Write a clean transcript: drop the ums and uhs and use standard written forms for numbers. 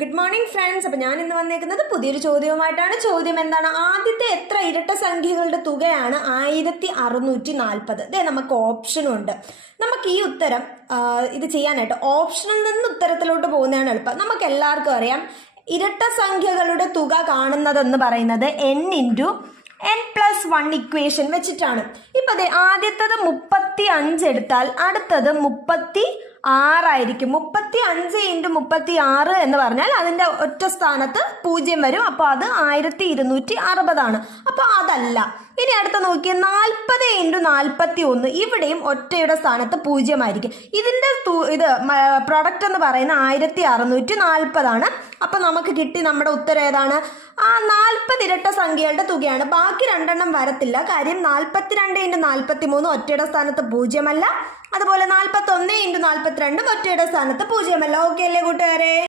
Good morning friends. അപ്പോൾ ഞാൻ ഇന്ന് വന്നേക്കുന്നത് പുതിയൊരു ചോദ്യവുമായിട്ടാണ്. ചോദ്യം എന്താണ്? ആദ്യത്തെ എത്ര ഇരട്ട സംഖ്യകളുടെ തുകയാണ് 1640? ഇതേ നമുക്ക് ഓപ്ഷനും ഉണ്ട്. നമുക്ക് ഈ ഉത്തരം ഇത് ചെയ്യാനായിട്ട് ഓപ്ഷനിൽ നിന്ന് ഉത്തരത്തിലോട്ട് പോകുന്നതാണ് എളുപ്പം. നമുക്ക് എല്ലാവർക്കും അറിയാം ഇരട്ട സംഖ്യകളുടെ തുക കാണുന്നതെന്ന് പറയുന്നത് n+1 ഇക്വേഷൻ വെച്ചിട്ടാണ്. ഇപ്പം അതെ ആദ്യത്തത് 35 എടുത്താൽ അടുത്തത് 36 35 × 36 എന്ന് പറഞ്ഞാൽ അതിൻ്റെ ഒറ്റ സ്ഥാനത്ത് 0 വരും. അപ്പോൾ അത് 1260 അപ്പോൾ അതല്ല. ഇനി അടുത്ത നോക്കിയ 40 × 41 ഇവിടെയും ഒറ്റയുടെ സ്ഥാനത്ത് 0 ആയിരിക്കും. ഇതിൻ്റെ ഇത് പ്രൊഡക്റ്റ് എന്ന് പറയുന്ന 1640 അപ്പോൾ നമുക്ക് കിട്ടി നമ്മുടെ ഉത്തരം ഏതാണ്? ആ 40 ഇരട്ട സംഖ്യകളുടെ തുകയാണ്. ബാക്കി രണ്ടെണ്ണം വരത്തില്ല. കാര്യം 42 × 43 ഒറ്റയുടെ സ്ഥാനത്ത് 0 അല്ല. അതുപോലെ 41 × 42 ഒറ്റയുടെ സ്ഥാനത്ത് 0 അല്ല. ഓക്കെ അല്ലേ കൂട്ടുകാരെ?